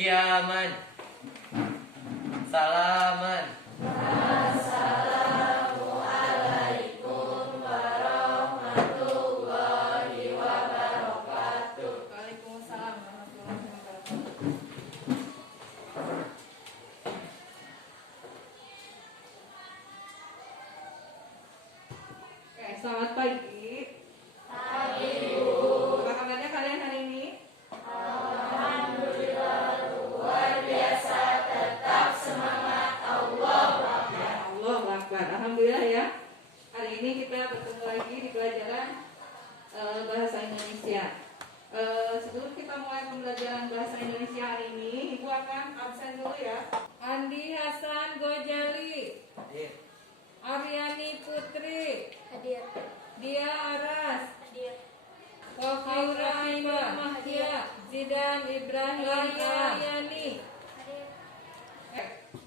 Kiaman. Salaman. Assalamualaikum warahmatullahi wabarakatuh. Waalaikumsalam warahmatullahi wabarakatuh. Oke, selamat pagi. Pagi, Bu. Apa kabarnya kalian hari ini? Alhamdulillah luar biasa, tetap semangat. Allahu Akbar. Allah Akbar. Alhamdulillah ya. Hari ini kita bertemu lagi di pelajaran bahasa Indonesia. Sebelum kita mulai pembelajaran bahasa Indonesia hari ini, Ibu akan absen dulu ya. Andi Hasan Gojali, Hadir. Aryani Putri, Hadir. Dia Aras, Hadir. Wafaura Aima Mahdia, Zidan Ibrahim Yani. Hadir.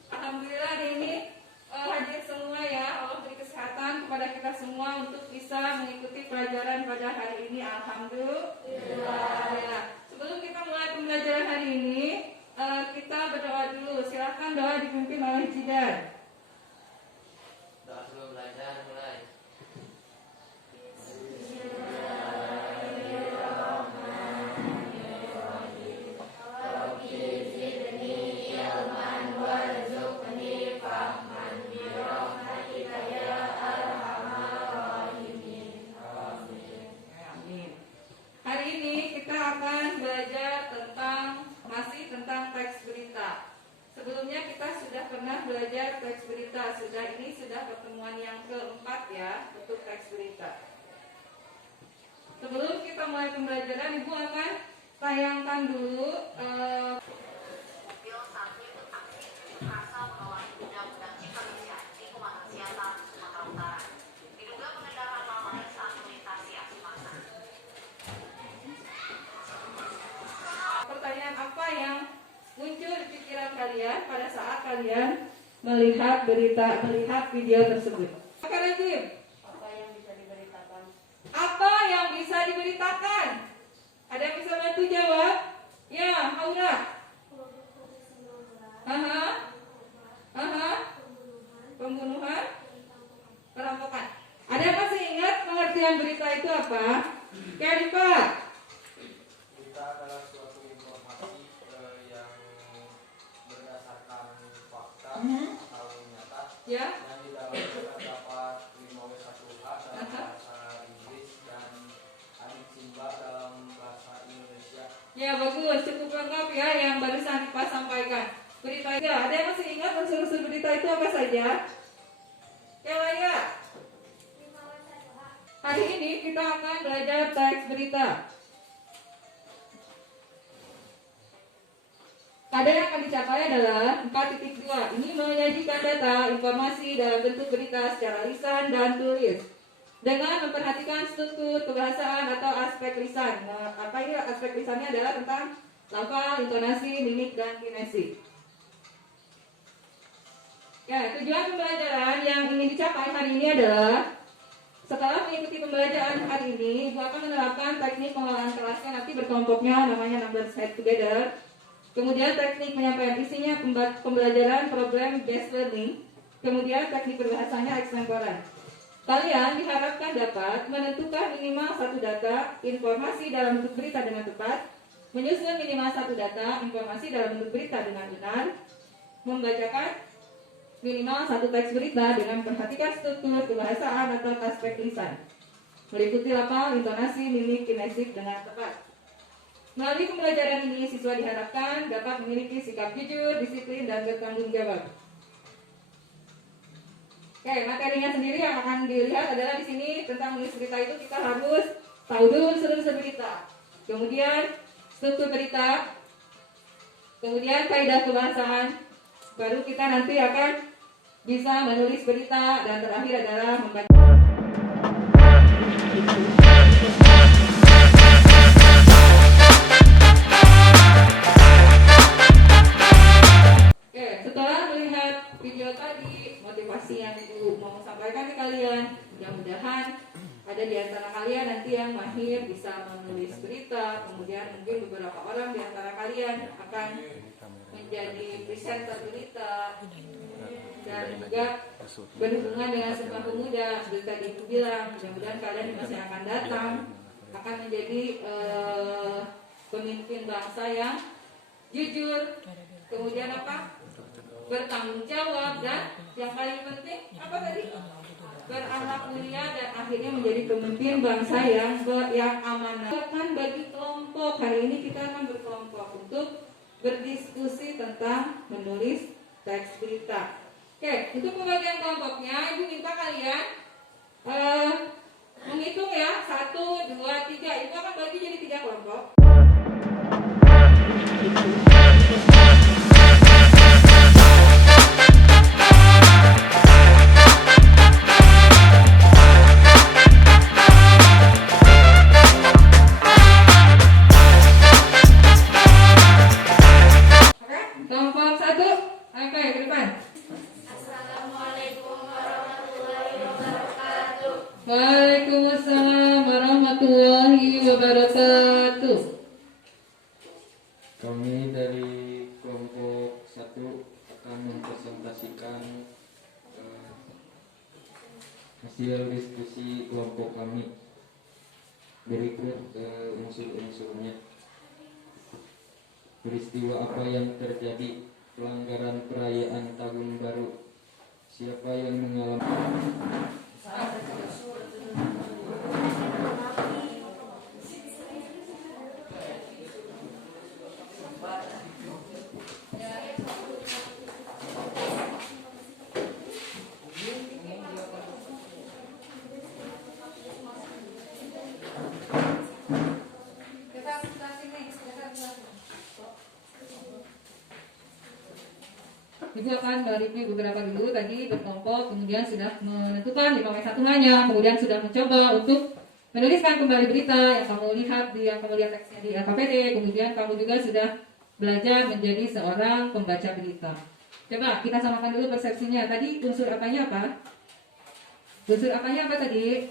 Alhamdulillah hari ini hadir semua ya. Allah beri kesehatan kepada kita semua untuk bisa mengikuti pelajaran pada hari ini. Alhamdulillah. Ya. Sebelum kita mulai pembelajaran hari ini, kita berdoa dulu. Silakan doa dipimpin oleh Zidan. Doa sebelum belajar mulai. Amin. Hari ini kita akan belajar tentang teks berita. Sebelumnya kita sudah pernah belajar teks berita. Ini sudah pertemuan yang keempat ya untuk teks berita. Sebelum kita mulai pembelajaran, Ibu akan tayangkan dulu Mobil saat itu aksi unjuk rasa menolak Undang-Undang Cipta Kerja di Kemanusiaan Sumatera Utara. Diduga pengendara lalai saat melintasi aksi massa. pertanyaan apa yang muncul di pikiran kalian pada saat kalian melihat video tersebut. Oke, Rajim. Apa yang bisa diberitakan? Apa yang bisa diberitakan? Ada yang bisa bantu jawab? Ya, Aura. Pembunuhan, perampokan. Ada yang masih ingat pengertian berita itu apa? Kayak Pak. Berita adalah suatu informasi yang berdasarkan fakta atau nyata Ya. yang di dalamnya terdapat 5W1H dalam bahasa Inggris dan Aditsimba dalam bahasa Indonesia. Ya, bagus, cukup lengkap ya yang barusan Pak sampaikan. Berita itu, ada yang masih ingat unsur-unsur berita itu apa saja? Ya, Laya. Hari ini kita akan belajar teks berita. Kadar yang akan dicapai adalah 4.2. Ini menyajikan data, informasi dalam bentuk berita secara lisan dan tulis dengan memperhatikan struktur kebahasaan atau aspek lisan. Nah, apa ini aspek lisannya adalah tentang lafal, intonasi, mimik, dan kinesis. Ya, tujuan pembelajaran yang ingin dicapai hari ini adalah setelah mengikuti pembelajaran hari ini, Ibu akan menerapkan teknik pengelolaan kelasnya, nanti berkelompoknya namanya numbers head together. Kemudian teknik penyampaian isinya pembelajaran problem based learning. Kemudian teknik berbahasanya ekstemporan. Kalian diharapkan dapat menentukan minimal satu data informasi dalam bentuk berita dengan tepat, menyusun minimal satu data informasi dalam bentuk berita dengan benar, membacakan minimal satu teks berita dengan perhatikan struktur kebahasaan atau aspek lisan, meliputi lafal, intonasi, mimik, kinesis dengan tepat. Melalui pembelajaran ini, siswa diharapkan dapat memiliki sikap jujur, disiplin, dan bertanggung jawab. Oke, materinya sendiri yang akan dilihat adalah di sini tentang menulis berita itu kita harus tahu dulu unsur-unsur berita, kemudian struktur berita, kemudian kaidah kebahasaan, baru kita nanti akan bisa menulis berita, dan terakhir adalah membaca. Oke, setelah melihat video tadi, motivasi yang Ibu mau sampaikan ke kalian, mudah-mudahan ada di antara kalian nanti yang mahir bisa menulis berita, kemudian mungkin beberapa orang di antara kalian akan menjadi presenter berita, dan juga berhubungan dengan Sumpah Pemuda. Seperti tadi aku bilang, mudah-mudahan kalian di masa yang akan datang akan menjadi pemimpin bangsa yang jujur, kemudian apa? Bertanggung jawab, dan yang paling penting apa tadi? Berakhlak mulia, dan akhirnya menjadi pemimpin bangsa yang amanah. Akan bagi kelompok, hari ini kita akan berkelompok untuk berdiskusi tentang menulis teks berita. Oke, untuk pembagian kelompoknya, Ibu minta kalian menghitung ya, 1, 2, 3. Ibu akan bagi jadi 3 kelompok. Kelompok 1, oke, ke depan. Assalamualaikum warahmatullahi wabarakatuh. Waalaikumsalam warahmatullahi wabarakatuh. Kami dari kelompok 1 akan mempresentasikan hasil diskusi kelompok kami. Berikut unsur-unsurnya. Peristiwa apa yang terjadi? Pelanggaran perayaan tahun baru. Siapa yang mengalami? Ibu akan mereview beberapa dulu tadi berkelompok, kemudian sudah menentukan 5W1 hanya, kemudian sudah mencoba untuk menuliskan kembali berita yang kamu lihat teksnya di LKPD, kemudian kamu juga sudah belajar menjadi seorang pembaca berita. Coba kita samakan dulu persepsinya. Tadi unsur apanya apa? Unsur apanya apa tadi?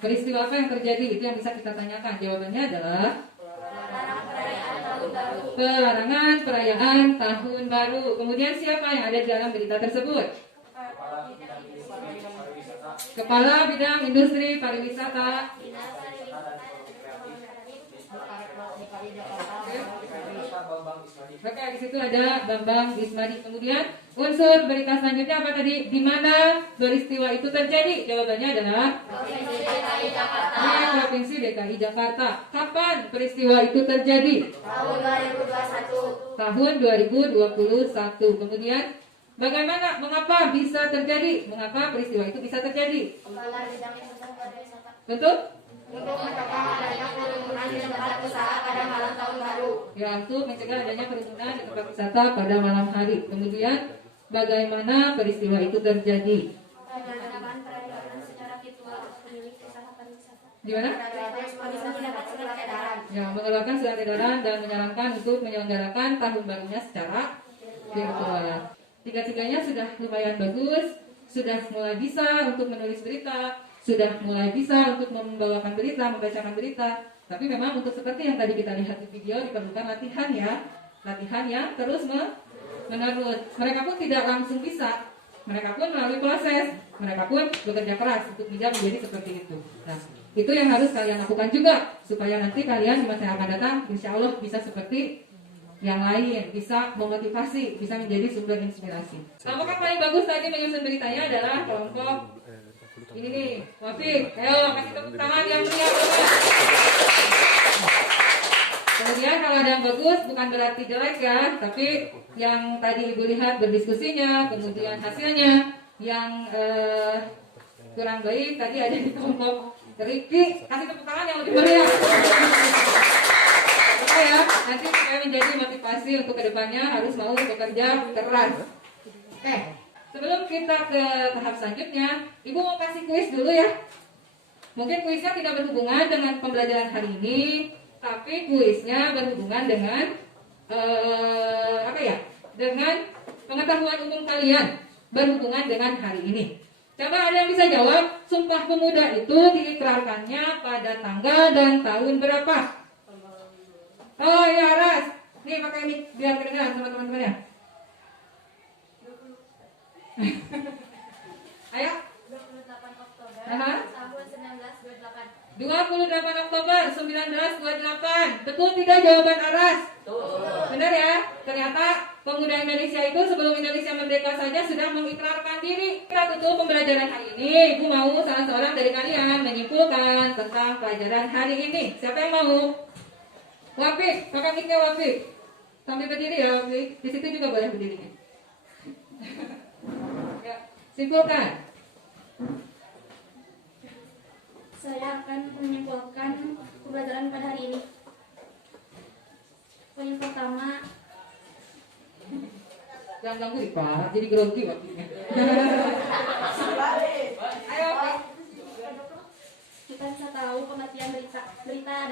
Peristiwa apa yang terjadi? Itu yang bisa kita tanyakan. Jawabannya adalah pelarangan perayaan tahun baru. Kemudian siapa yang ada di dalam berita tersebut? Kepala Bidang Industri Pariwisata. Oke, di situ ada Bambang Ismadi. Kemudian unsur berita selanjutnya apa tadi? Di mana peristiwa itu terjadi? Jawabannya adalah Provinsi DKI Jakarta. Kapan peristiwa itu terjadi? Tahun 2021. Tahun 2021. Kemudian bagaimana? Mengapa bisa terjadi? Mengapa peristiwa itu bisa terjadi? Kepala Bidang Industri Pariwisata. Tentu Untuk mencegah adanya kerumunan di tempat usaha pada malam tahun baru. ya, untuk mencegah adanya kerumunan di tempat wisata pada malam hari. Kemudian bagaimana peristiwa itu terjadi? Mengadakan perayaan secara virtual pemilik usaha pariwisata. Gimana? Bisa mendapat surat edaran. Ya, mengeluarkan surat edaran dan menyarankan untuk menyelenggarakan tahun barunya secara virtual. Tiga-tiganya sudah lumayan bagus, sudah mulai bisa untuk menulis berita, sudah mulai bisa untuk membawakan berita, membacakan berita. Tapi memang untuk seperti yang tadi kita lihat di video diperlukan latihan ya, latihan yang terus menerus. Mereka pun tidak langsung bisa, mereka pun melalui proses, mereka pun bekerja keras untuk bisa menjadi seperti itu. Nah, itu yang harus kalian lakukan juga supaya nanti kalian di masa yang akan datang, insya Allah bisa seperti yang lain, bisa memotivasi, bisa menjadi sumber inspirasi. Kelompok yang paling bagus tadi menyusun beritanya adalah kelompok ini nih, Wafik. Ayo kasih tepuk tangan yang meriah. Kemudian kalau ada yang bagus bukan berarti jelek ya, tapi yang tadi Ibu lihat berdiskusinya, kemudian hasilnya yang kurang baik tadi ada di kelompok Riki. Kasih tepuk tangan yang lebih meriah. Oke ya, nanti supaya menjadi motivasi untuk kedepannya harus mau bekerja keras. Oke, sebelum kita ke tahap selanjutnya, Ibu mau kasih kuis dulu ya. Mungkin kuisnya tidak berhubungan dengan pembelajaran hari ini, tapi kuisnya berhubungan dengan dengan pengetahuan umum kalian berhubungan dengan hari ini. Coba ada yang bisa jawab, Sumpah Pemuda itu diikrarkannya pada tanggal dan tahun berapa? Oh ya, Ras. Nih pakai mic biar kedengaran sama teman-temannya. Ayo. 28 Oktober Aha. tahun 1928. 28 Oktober 1928. Betul tidak jawaban Aras? Benar ya? Ternyata pemuda Indonesia itu sebelum Indonesia merdeka saja sudah mengikrarkan diri. Kita tutup pembelajaran hari ini. Ibu mau salah seorang dari kalian menyimpulkan tentang pelajaran hari ini. Siapa yang mau? Wafik, pakai mic-nya Wafik. Sambil berdiri ya Wafik. Di situ juga boleh berdiri. Ya, simpulkan. Saya akan menyimpulkan pembelajaran pada hari ini. Poin pertama, Jangan ganggu Pak, jadi grogi Wafiknya. Ayo Wafik. kita bisa tahu pengertian berita. Berita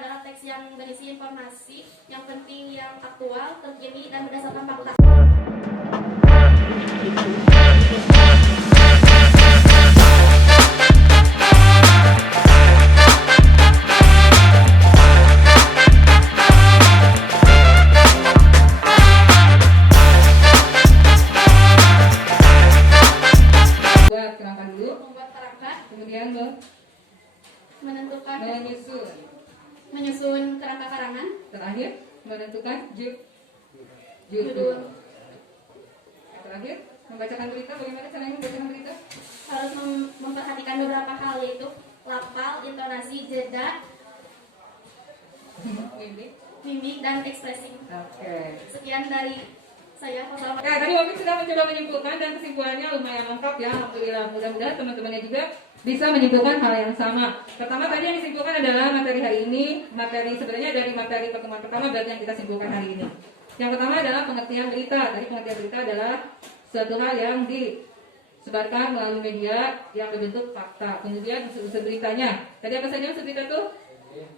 adalah teks yang berisi informasi yang penting, yang aktual, terkini, dan berdasarkan fakta. Buat kerangka dulu, Membuat kerangka, kemudian menentukan, menyusun, kerangka karangan, terakhir menentukan judul. judul. Yang terakhir membacakan berita. Bagaimana caranya membacakan berita? Harus memperhatikan beberapa hal, yaitu lafal, intonasi, jeda, mimik, dan ekspresi. Oke. Sekian dari saya. Wassalamualaikum. Nah, tadi Wafik sudah mencoba menyimpulkan dan kesimpulannya lumayan lengkap ya. Alhamdulillah, mudah-mudahan teman-temannya juga bisa menyimpulkan hal yang sama. Pertama tadi yang disimpulkan adalah materi hari ini. Materi sebenarnya dari materi pertemuan pertama berarti yang kita simpulkan hari ini. Yang pertama adalah pengertian berita. Tadi pengertian berita adalah suatu hal yang disebarkan melalui media yang berbentuk fakta. Kemudian unsur beritanya. Tadi apa saja unsur berita tuh?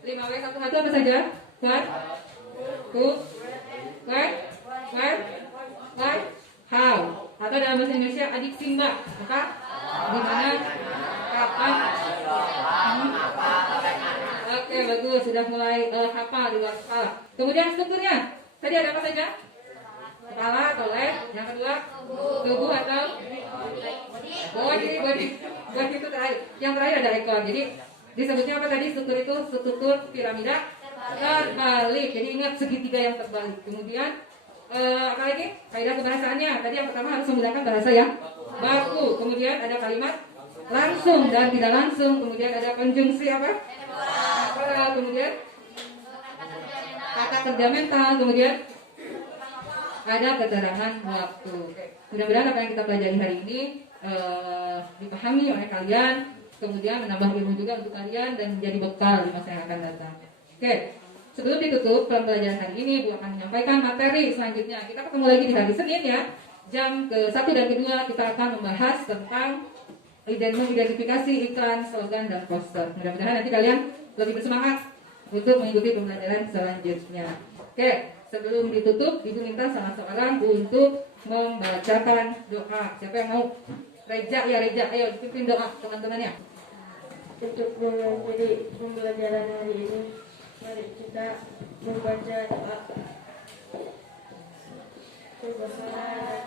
5W11 apa saja? What? Who? Where? Where? Why? How? Atau dalam bahasa Indonesia adik Simba. Apa? Di mana? Kapan? Oke, bagus. Sudah mulai hafal di luar kepala. Kemudian strukturnya. Tadi ada apa saja? Kepala atau leg. Yang kedua, tubuh atau body itu terakhir. Yang terakhir ada ekor. Jadi disebutnya apa tadi? Struktur itu struktur piramida terbalik. Jadi ingat segitiga yang terbalik. Kemudian apa lagi? Kaidah kebahasaannya. Tadi yang pertama harus menggunakan bahasa yang baku. Kemudian ada kalimat langsung dan tidak langsung. Kemudian ada konjungsi apa? Kemudian kata kerja mental. Kemudian ada keterangan waktu. Mudah-mudahan apa yang kita pelajari hari ini dipahami oleh kalian. Kemudian menambah ilmu juga untuk kalian dan menjadi bekal di masa yang akan datang. Oke. Sebelum ditutup pembelajaran hari ini, Bu akan menyampaikan materi selanjutnya. Kita ketemu lagi di hari Senin ya. Jam ke-1 dan ke-2 kita akan membahas tentang mengidentifikasi iklan, slogan, dan poster. Mudah-mudahan nanti kalian lebih bersemangat untuk mengikuti pembelajaran selanjutnya. Oke, sebelum ditutup, Ibu minta salah seorang untuk membacakan doa. Siapa yang mau? Reja, ayo pimpin doa teman-temannya. Untuk mengakhiri pembelajaran hari ini, mari kita membaca doa.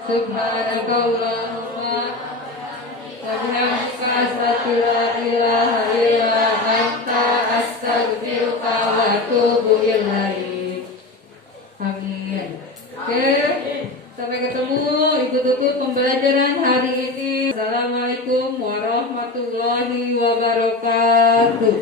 Subhanakallahumma wa bihamdika asyhadu an la ilaha illa anta astaghfiruka wa atubu ilaik. Amin. Oke, sampai ketemu. Ibu tutup pembelajaran hari ini. Assalamualaikum warahmatullahi wabarakatuh.